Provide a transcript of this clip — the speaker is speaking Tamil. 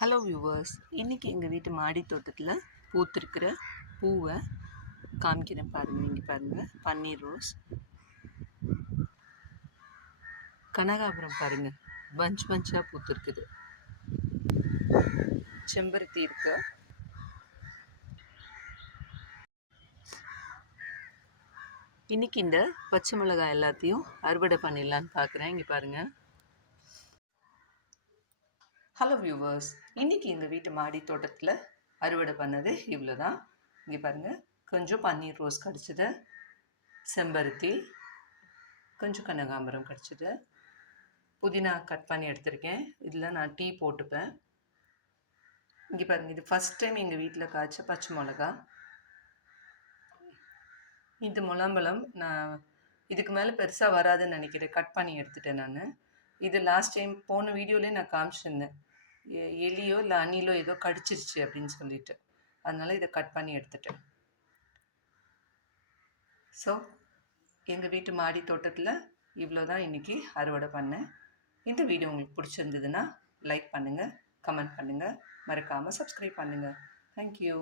ஹலோ வியூவர்ஸ், இன்றைக்கி எங்கள் வீட்டு மாடி தோட்டத்தில் பூத்திருக்கிற பூவை காமிக்கிறேன் பாருங்கள். இங்கே பாருங்கள், பன்னீர் ரோஸ், கனகாபுரம் பாருங்கள், பஞ்ச் பஞ்சாக பூத்திருக்குது. செம்பருத்தி இருக்கு. இன்றைக்கி இந்த பச்சை மிளகாய் எல்லாத்தையும் அறுவடை பண்ணிடலான்னு பார்க்குறேன். இங்கே பாருங்கள். ஹலோ வியூவர்ஸ், இன்றைக்கி எங்கள் வீட்டு மாடி தோட்டத்தில் அறுவடை பண்ணது இவ்வளோ தான். இங்கே பாருங்கள், கொஞ்சம் பன்னீர் ரோஸ் கிடச்சிது, செம்பருத்தி, கொஞ்சம் கனகாம்பரம் கிடச்சிது, புதினா கட் பண்ணி எடுத்திருக்கேன். இதில் நான் டீ போட்டுப்பேன். இங்கே பாருங்கள், இது ஃபஸ்ட் டைம் எங்கள் வீட்டில் காய்ச்ச பச்சை மிளகா. இது முலாம்பழம். நான் இதுக்கு மேலே பெருசாக வராதுன்னு நினைக்கிறேன், கட் பண்ணி எடுத்துட்டேன் நான். இது லாஸ்ட் டைம் போன வீடியோலேயே நான் காமிச்சிருந்தேன், எலியோ இல்லை அணிலோ ஏதோ கடிச்சிருச்சு அப்படின்னு சொல்லிட்டு, அதனால் இதை கட் பண்ணி எடுத்துட்டேன். ஸோ எங்கள் வீட்டு மாடி தோட்டத்தில் இவ்வளோ தான் இன்றைக்கி அறுவடை பண்ணேன். இந்த வீடியோ உங்களுக்கு பிடிச்சிருந்ததுன்னா லைக் பண்ணுங்கள், கமெண்ட் பண்ணுங்கள், மறக்காமல் சப்ஸ்கிரைப் பண்ணுங்கள். தேங்க்யூ.